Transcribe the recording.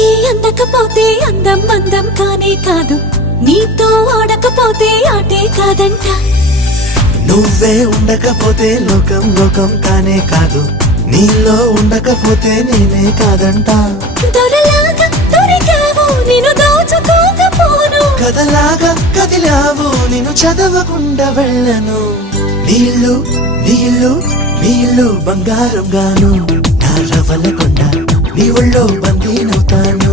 నీకే అందకపోతే అందం అందం కానే కాదు, నీతో ఆడకపోతే ఆటే కాదంట. నువ్వే ఉండకపోతే లోకం లోకం కానే కాదు, నీలో ఉండకపోతే నేనే కాదంట. దొరలాగా దొరికావు నిన్ను దోచుకోకపోను, కథలాగా కదిలావు నిన్ను చదవకుండా వెళ్ళను. నీళ్ళు నీళ్ళు నీళ్ళు బంగారం గాను, నా రవల కొండ నీ ఒళ్ళో బందీనవుతాను.